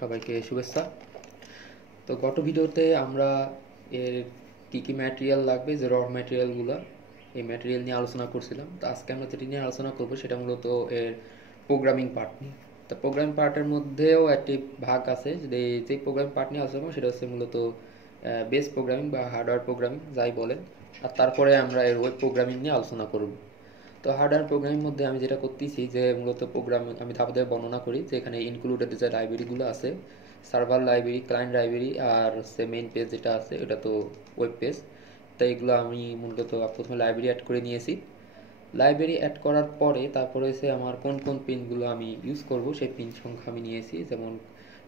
সবাইকে শুভেচ্ছা। তো গত ভিডিওতে আমরা এর কি ম্যাটেরিয়াল লাগবে, যে র ম্যাটেরিয়ালগুলো, এই ম্যাটেরিয়াল নিয়ে আলোচনা করছিলাম। তো আজকে আমরা যেটি নিয়ে আলোচনা করবো সেটা মূলত এর প্রোগ্রামিং পার্ট নিয়ে। তো প্রোগ্রামিং পার্টের মধ্যেও একটি ভাগ আছে, যে প্রোগ্রামিং পার্ট নিয়ে আলোচনা করবো সেটা হচ্ছে মূলত বেস প্রোগ্রামিং বা হার্ডওয়্যার প্রোগ্রামিং যাই বলেন। আর তারপরে আমরা এর ওয়েব প্রোগ্রামিং নিয়ে আলোচনা করব। তো হার্ডওয়্যার প্রোগ্রামিং মধ্যে আমি যেটা করতেছি, যে মূলত প্রোগ্রাম আমি ধাপে ধাপে বর্ণনা করি, যে এখানে ইনক্লুডেড যে লাইব্রেরিগুলো আছে, সার্ভার লাইব্রেরি, ক্লায়েন্ট লাইব্রেরি, আর সে মেইন পেজ যেটা আছে এটা তো ওয়েব পেজ। তো এগুলো আমি মূলত প্রথমে লাইব্রেরি অ্যাড করে নিয়েছি। লাইব্রেরি অ্যাড করার পরে তারপরে হচ্ছে আমার কোন কোন পিনগুলো আমি ইউজ করব সেই পিন সংখ্যা আমি নিয়েছি। যেমন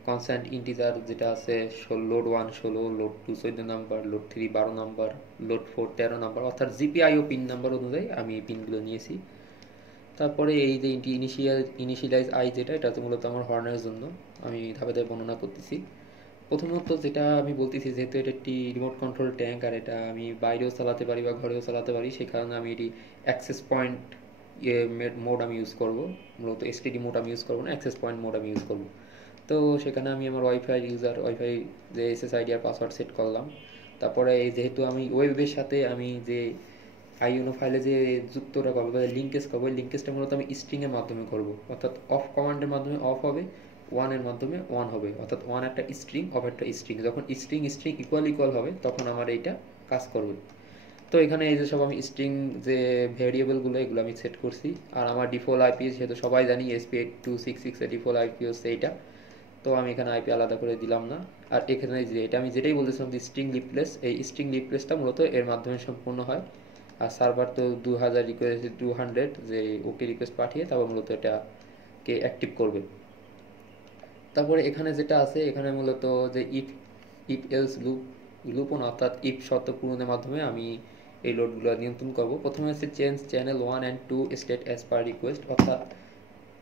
কনস্ট্যান্ট ইন্টিজার যেটা আছে load 1 16, load 2 14 number, load 3 12 number, load 4 13 number, অর্থাৎ জিপিআইও পিন নাম্বার অনুযায়ী আমি এই পিনগুলো নিয়েছি। তারপরে এই যে ইনিশিয়ালাইজ আই যেটা, এটা হচ্ছে মূলত আমার হর্নের জন্য। আমি ধাপে ধাপে বর্ণনা করতেছি। প্রথমত যেটা আমি বলতেছি, যেহেতু এটা একটি রিমোট কন্ট্রোল ট্যাঙ্ক আর এটা আমি বাইরেও চালাতে পারি বা ঘরেও চালাতে পারি, সেই কারণে আমি এটি অ্যাক্সেস পয়েন্ট মোড আমি ইউজ করব। মূলত এসটিডি মোড আমি ইউজ করবো না, অ্যাক্সেস পয়েন্ট মোড আমি ইউজ করব। তো সেখানে আমি আমার ওয়াইফাই যে এসএসআইডি আর পাসওয়ার্ড সেট করলাম। তারপরে যেহেতু আমি ওয়েবের সাথে আমি যে আইওনো ফাইলে যে যুক্তটা করবো বা লিঙ্কেজ করবো, লিঙ্কেজটা মূলত আমি স্ট্রিংয়ের মাধ্যমে করব। অর্থাৎ অফ কমান্ডের মাধ্যমে অফ হবে, ওয়ানের মাধ্যমে ওয়ান হবে। অর্থাৎ ওয়ান একটা স্ট্রিং, অফ একটা স্ট্রিং। যখন স্ট্রিং স্ট্রিং ইকুয়াল হবে তখন আমার এইটা কাজ করবে। তো এখানে এই যে সব আমি স্ট্রিং যে ভেরিয়েবলগুলো এগুলো আমি সেট করছি। আর আমার ডিফল্ট আইপি যেহেতু সবাই জানি SP8266 এর ডিফল্ট আইপি হচ্ছে এইটা। তো আমি এখানে আইপি আলাদা করে দিলাম না। আর এখানে যে এটা আমি যেটাই বলতেছিলাম যে স্ট্রিং রিপ্লেস, এই স্ট্রিং রিপ্লেসটা মূলত এর মাধ্যমে সম্পূর্ণ হয়। আর সার্ভার তো 2000 রিকোয়েস্ট 200 যে ওকে রিকোয়েস্ট পাঠিয়ে তারপর মূলত এটাকে অ্যাক্টিভ করবে। তারপরে এখানে যেটা আছে, এখানে মূলত যে ইফ ইফ এলস লুপন, অর্থাৎ ইফ শর্ত পূরণের মাধ্যমে আমি এই লোডগুলো নিয়ন্ত্রণ করব। প্রথমে হচ্ছে change channel 1 and 2 state as per request. অর্থাৎ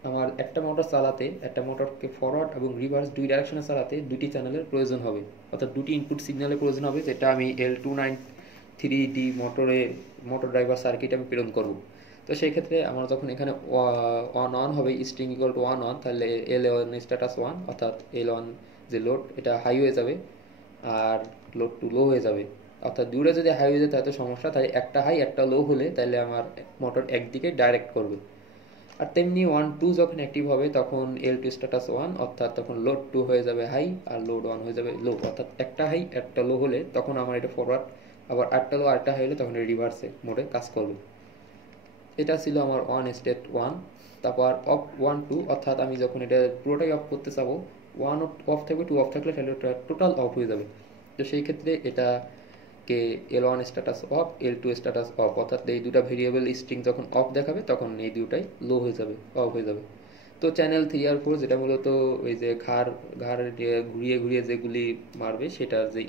আমার একটা মোটর চালাতে, একটা মোটরকে ফরওয়ার্ড এবং রিভার্স দুই ডাইরেকশনে চালাতে দুটি চ্যানেলের প্রয়োজন হবে। অর্থাৎ দুটি ইনপুট সিগন্যালের প্রয়োজন হবে, যেটা আমি L293D মোটর ড্রাইভার সার্কিট আমি প্রেরণ করব। তো সেই ক্ষেত্রে আমার যখন এখানে অন অন হবে, স্ট্রিং ইকুয়াল টু 1 1, তাহলে L1 স্ট্যাটাস 1, অর্থাৎ L1 যে লোড এটা হাই হয়ে যাবে আর লোড 2 লো হয়ে যাবে। অর্থাৎ দুটো যদি হাই হয়ে যায় তাহলে তো সমস্যা, তাই একটা হাই একটা লো হলে তাহলে আমার মোটর একদিকে ডাইরেক্ট করবে। আর তেমনি 1 2 যখন অ্যাক্টিভ হবে তখন L2 স্ট্যাটাস 1, অর্থাৎ তখন লোড 2 হয়ে যাবে হাই আর লোড 1 হয়ে যাবে লো। অর্থাৎ একটা হাই একটা লো হলে তখন আমার এটা ফরওয়ার্ড, আবার একটা লো আরেকটা হাই হলে তখন রিভার্সে মোডে কাজ করবে। এটা ছিল আমার স্টেট 1। তারপর অফ 1 2, অর্থাৎ আমি যখন এটা পুরোটাই অফ করতে চাবো, 1 অফ থাকবে, 2 অফ থাকলে তাহলে ওটা টোটাল অফ হয়ে যাবে। তো সেই ক্ষেত্রে এটাকে L1 status of, L2 status of, অর্থাৎ এই দুটা ভেরিয়েবল স্ট্রিং যখন অফ দেখাবে তখন এই দুটাই লো হয়ে যাবে, অফ হয়ে যাবে। তো চ্যানেল 3 আর 4 যেটা মূলত ওই যে ঘাড় ঘুরিয়ে ঘুরিয়ে যেগুলি মারবে সেটা যে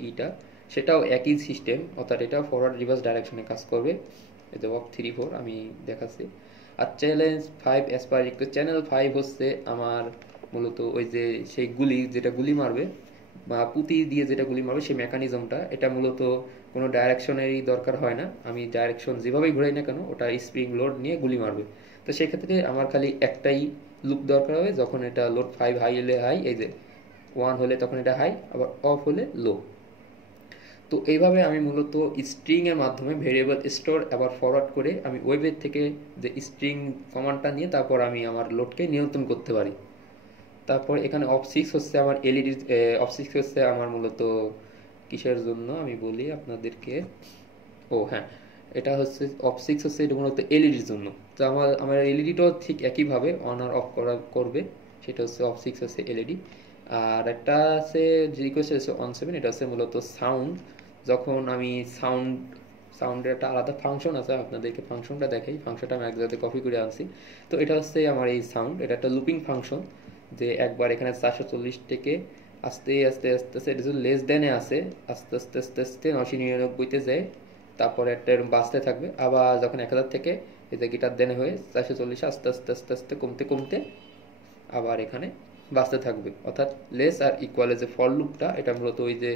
সেটাও একই সিস্টেম, অর্থাৎ এটা ফরওয়ার্ড রিভার্স ডাইরেকশনে কাজ করবে। এই যে অফ 3 4 আমি দেখাচ্ছি। আর challenge 5 as per request, channel 5 হচ্ছে আমার মূলত ওই যে সেই যেটা গুলি মারবে বা পুঁতি দিয়ে যেটা গুলি মারবে সেই মেকানিজমটা, এটা মূলত কোনো ডাইরেকশনেরই দরকার হয় না। আমি ডাইরেকশন যেভাবেই ঘুরাই না কেন ওটা স্প্রিং লোড নিয়ে গুলি মারবে। তো সেক্ষেত্রে আমার খালি একটাই লুপ দরকার হবে, যখন এটা লোড 5 হাই হলে হাই, এই যে 1 হলে তখন এটা হাই, আবার অফ হলে লো। তো এইভাবে আমি মূলত স্ট্রিংয়ের মাধ্যমে ভেরিয়েবল স্টোর আবার ফরওয়ার্ড করে আমি ওয়েবের থেকে যে স্ট্রিং কমান্ডটা নিয়ে তারপর আমি আমার লোডকে নিয়ন্ত্রণ করতে পারি। তারপর এখানে অফ6 হচ্ছে আমার এলইডি, অফ6 হচ্ছে আমার মূলত কিসের জন্য আমি বলি আপনাদেরকে। ও হ্যাঁ, এটা হচ্ছে অফ6 হচ্ছে এটা মূলত এলইডির জন্য। তো আমার এলইডিটাও ঠিক একইভাবে অন আর অফ করবে, সেটা হচ্ছে অফ6 হচ্ছে এলইডি। আর একটা আছে যে রিকোয়েস্ট হচ্ছে অন7, এটা হচ্ছে মূলত সাউন্ড। যখন আমি সাউন্ডের একটা আলাদা ফাংশন আছে, আপনাদেরকে ফাংশনটা দেখাই। ফাংশনটা আমি এক জায়গাতে কপি করে আনছি। তো এটা হচ্ছে আমার এই সাউন্ড, এটা একটা লুপিং ফাংশন। যে একবার এখানে 440 থেকে আস্তে আস্তে আস্তে আস্তে এটা যদি লেস দেনে আসে, আস্তে আস্তে আস্তে আস্তে 999-তে যায়, তারপরে একটা এরকম বাঁচতে থাকবে। আবার যখন 1000 থেকে এই যে গিটার দেনে হয়ে 440 আস্তে আস্তে আস্তে আস্তে কমতে কমতে আবার এখানে বাঁচতে থাকবে। অর্থাৎ লেস আর ইকুয়ালের যে ফর লুপটা, এটা মূলত ওই যে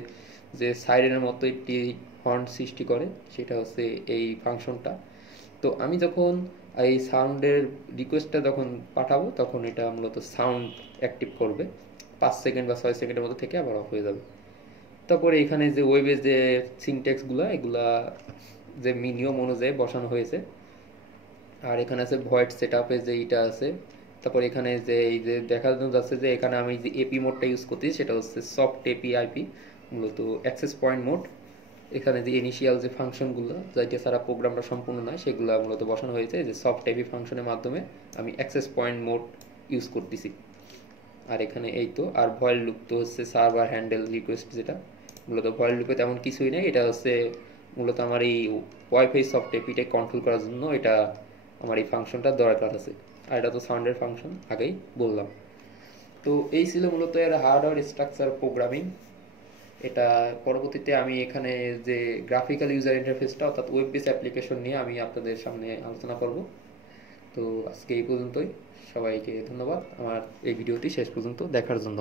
যে সাইরেনের মতো একটি হর্ন সৃষ্টি করে, সেটা হচ্ছে এই ফাংশনটা। তো আমি যখন এই সাউন্ডের রিকোয়েস্টটা যখন পাঠাবো তখন এটা মূলত সাউন্ড অ্যাক্টিভ করবে। 5 সেকেন্ড বা 6 সেকেন্ডের মতো থেকে আবার অফ হয়ে যাবে। তারপরে এখানে যে ওয়েবের যে সিনট্যাক্সগুলো এগুলা যে নিয়ম অনুযায়ী বসানো হয়েছে। আর এখানে আছে ভয়েড সেট আপে যে এইটা আছে। তারপর এখানে যে এই যে দেখানো যাচ্ছে যে এখানে আমি যে এপি মোডটা ইউজ করতেছি সেটা হচ্ছে সফট এপি আইপি, মূলত অ্যাক্সেস পয়েন্ট মোড। এখানে যে ইনিশিয়াল যে ফাংশনগুলো যেটা ছাড়া প্রোগ্রামটা সম্পূর্ণ নয় সেগুলো মূলত বসানো হয়েছে যে সফট এপি ফাংশনের মাধ্যমে আমি অ্যাক্সেস পয়েন্ট মোড ইউজ করতেছি। আর এখানে এই তো আর ভয়েল লুপ তো হচ্ছে সার্ভার হ্যান্ডেল রিকোয়েস্ট, যেটা মূলত ভয়েল লুপে তেমন কিছুই নেই। এটা হচ্ছে মূলত আমার এই ওয়াইফাই সফট এপিটা কন্ট্রোল করার জন্য এটা আমার এই ফাংশনটা দরকার আছে। আর এটা তো সাউন্ডের ফাংশন আগেই বললাম। তো এই ছিল মূলত এর হার্ডওয়্যার স্ট্রাকচার প্রোগ্রামিং। এটা পরবর্তীতে আমি এখানে যে গ্রাফিক্যাল ইউজার ইন্টারফেসটা অর্থাৎ ওয়েব বেস অ্যাপ্লিকেশন নিয়ে আমি আপনাদের সামনে আলোচনা করব। তো আজকে এই পর্যন্তই। সবাইকে ধন্যবাদ আমার এই ভিডিওটি শেষ পর্যন্ত দেখার জন্য।